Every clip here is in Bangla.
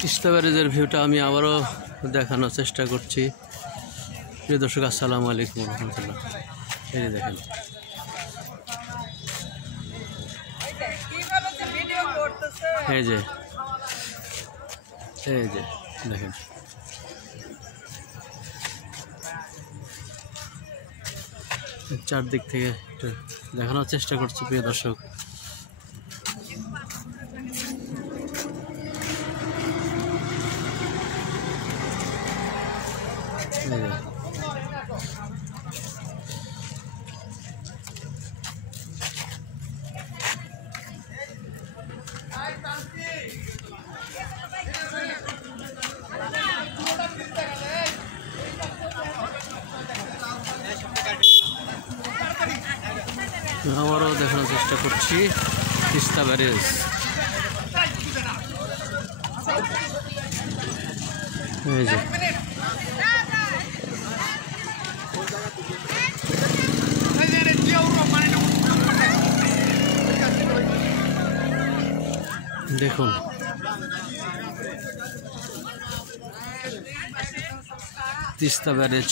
তিস্তা ব্যারেজের ভিউটা আমি আবারও দেখানোর চেষ্টা করছি। প্রিয় দর্শক, আসসালামু আলাইকুম রহমতুল্লাহ। এই যে দেখেন, এই যে দেখেন, চারদিক থেকে একটু দেখানোর চেষ্টা করছি প্রিয় দর্শক। আবারও দেখানোর চেষ্টা করছি তিস্তা ব্যারেজ। এই যে দেখুন, তিস্তা ব্যারেজ।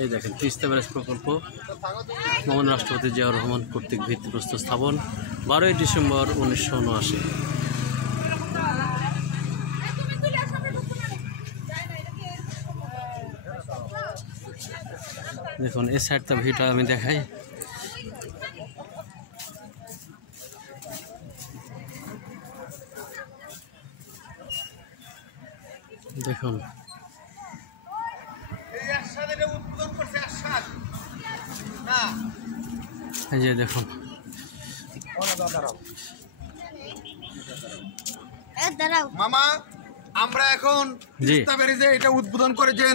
এই দেখেন, তিস্তা ব্যারেজ প্রকল্প মহান রাষ্ট্রপতি জিয়াউর রহমান কর্তৃক ভিত্তিপ্রস্তর স্থাপন 12ই ডিসেম্বর 1979। দেখুন, এই সাইডটা ভিউটা আমি দেখাই। দেখুন, এই যে দেখুন, মামা আমরা এখন তিস্তা ব্যারেজে এটা উদ্বোধন করেছেন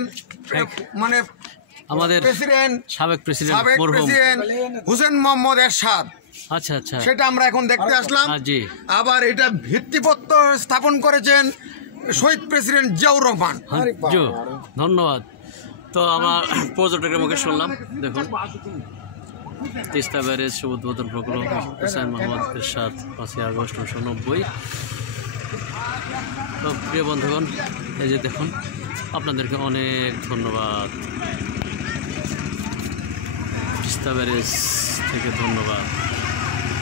মানে আমাদের সাবেক প্রেসিডেন্ট হুসেন মোহাম্মদ এরশাদ। আচ্ছা আচ্ছা, সেটা আমরা এখন দেখতে আসলাম। জি, আবার এটা ভিত্তিপত্র স্থাপন করেছেন শহীদ প্রেসিডেন্ট জিয়াউর রহমান। ধন্যবাদ। তো আমার পর্যটকের মুখে শুনলাম। দেখুন, তিস্তা ব্যারেজ উদ্বোধন প্রকল্প হুসেন মোহাম্মদ এরশাদ 5ই আগস্ট 1990। তো প্রিয় বন্ধুগণ, এই যে দেখুন, আপনাদেরকে অনেক ধন্যবাদ। তিস্তা ব্যারেজ থেকে ধন্যবাদ।